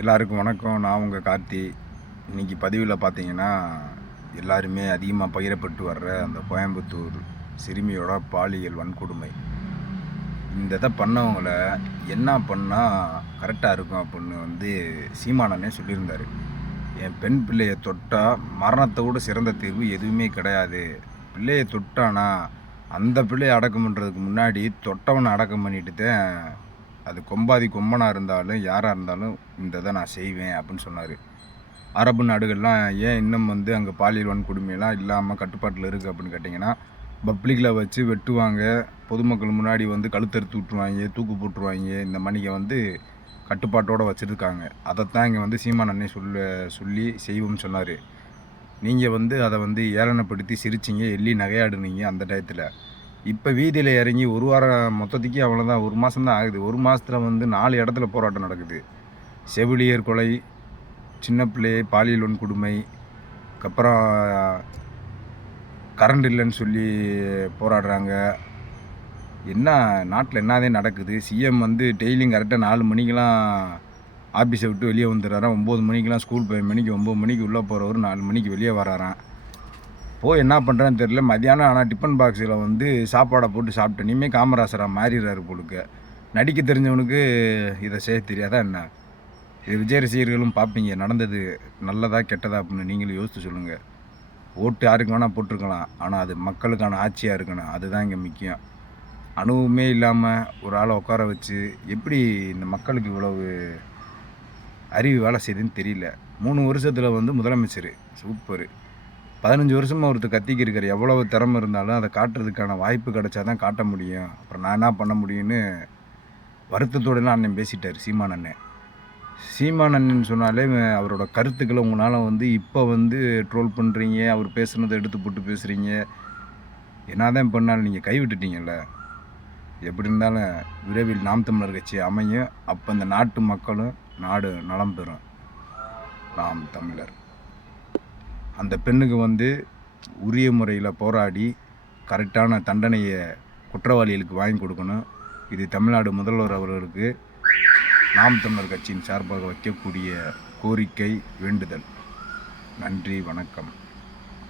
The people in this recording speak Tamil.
எல்லாருக்கும் வணக்கம். நான் உங்கள் கார்த்தி. இன்றைக்கி பதிவில் பார்த்தீங்கன்னா எல்லாருமே அதிகமாக பகிரப்பட்டு வர்ற அந்த கோயம்புத்தூர் சிறுமியோட பாலியல் வன்கொடுமை, இந்த இதை பண்ணவங்கள என்ன பண்ணால் கரெக்டாக இருக்கும் அப்படின்னு சீமானனே சொல்லியிருந்தார். என் பெண் பிள்ளையை தொட்டால் மரணத்தை விட சிறந்த தீர்வு எதுவுமே கிடையாது. பிள்ளையை தொட்டானா அந்த பிள்ளையை அடக்கம் பண்ணுறதுக்கு முன்னாடி தொட்டவனை அடக்கம் பண்ணிட்டு தான், அது கொம்பாதி கொம்பனாக இருந்தாலும் யாராக இருந்தாலும் இந்த இதை நான் செய்வேன் அப்படின்னு சொன்னார். அரபு நாடுகள்லாம் ஏன் இன்னும் அங்கே பாலியல் வன்கொடுமையெல்லாம் இல்லாமல் கட்டுப்பாட்டில் இருக்குது அப்படின்னு கேட்டிங்கன்னா, பப்ளிக்கில் வச்சு வெட்டுவாங்க, பொதுமக்கள் முன்னாடி கழுத்தறுத்து விட்ருவாங்க, தூக்கு போட்டுருவாங்க. இந்த மணிக்கை கட்டுப்பாட்டோடு வச்சுருக்காங்க. அதைத்தான் இங்கே சீமானண்ணே சொல்லி செய்வோம்னு சொன்னார். நீங்கள் அதை ஏளனப்படுத்தி சிரிச்சிங்க, எள்ளி நகையாடுனீங்க அந்த டயத்தில். இப்போ வீதியில் இறங்கி ஒரு வாரம் மொத்தத்துக்கே அவ்வளோதான், ஒரு மாதம் தான் ஆகுது. ஒரு மாதத்தில் 4 இடத்துல போராட்டம் நடக்குது. செவிலியர் கொலை, சின்ன பிள்ளை பாலியல் வன்கொடுமை, அப்புறம் கரண்ட் இல்லைன்னு சொல்லி போராடுறாங்க. என்ன நாட்டில் என்னதே நடக்குது? சிஎம் டெய்லியும் கரெக்டாக 4 மணிக்கெலாம் ஆஃபீஸை விட்டு வெளியே வந்துடுறாராம். 9 மணிக்கெலாம் ஸ்கூல் 5 மணிக்கு 9 மணிக்கு உள்ளே போகிறவர் 4 மணிக்கு வெளியே வராராம். போய் என்ன பண்ணுறான்னு தெரில. மதியானம் ஆனால் டிஃபன் பாக்ஸில் சாப்பாடை போட்டு சாப்பிட்டு இனிமேல் காமராசராக மாறிடுறாரு போலுக்கு. நடிக்க தெரிஞ்சவனுக்கு இதை செய்ய தெரியாதா என்ன? இது விஜய் ரசிகர்களும் பார்ப்பீங்க, நடந்தது நல்லதா கெட்டதா அப்படின்னு நீங்களும் யோசித்து சொல்லுங்கள். ஓட்டு யாருக்கு வேணால் போட்டிருக்கலாம், ஆனால் அது மக்களுக்கான ஆட்சியாக இருக்கணும். அதுதான் இங்கே முக்கியம். அனுபவமே இல்லாமல் ஒரு ஆளை உட்கார வச்சு எப்படி இந்த மக்களுக்கு இவ்வளவு அறிவு வேலை செய்யுதுன்னு தெரியல. 3 வருஷத்தில் முதலமைச்சர் சூப்பர். 15 வருஷமாக ஒருத்தர் கத்திக்கு இருக்கார். எவ்வளவு திறமை இருந்தாலும் அதை காட்டுறதுக்கான வாய்ப்பு கிடைச்சா தான் காட்ட முடியும். அப்புறம் நான் என்ன பண்ண முடியும்னு வருத்தத்தோடலாம் அண்ணன் பேசிட்டார் சீமானண்ணன். சீமானண்ணன் சொன்னாலே அவரோட கருத்துக்களை உங்களால் இப்போ ட்ரோல் பண்ணுறீங்க, அவர் பேசுனதை எடுத்து போட்டு பேசுகிறீங்க. என்னதான் பண்ணாலும் நீங்கள் கைவிட்டுட்டீங்கல்ல. எப்படி இருந்தாலும் விரைவில் நாம் தமிழர் கட்சி அமையும். அப்போ இந்த நாட்டு மக்களும் நாடு நலம் பெறும். நாம் தமிழர். அந்த பெண்ணுக்கு உரிய முறையில் போராடி கரெக்டான தண்டனையை குற்றவாளிகளுக்கு வாங்கி கொடுக்கணும். இது தமிழ்நாடு முதல்வர் அவர்களுக்கு நாம் தமிழர் கட்சியின் சார்பாக வைக்கக்கூடிய கோரிக்கை, வேண்டுதல். நன்றி, வணக்கம்.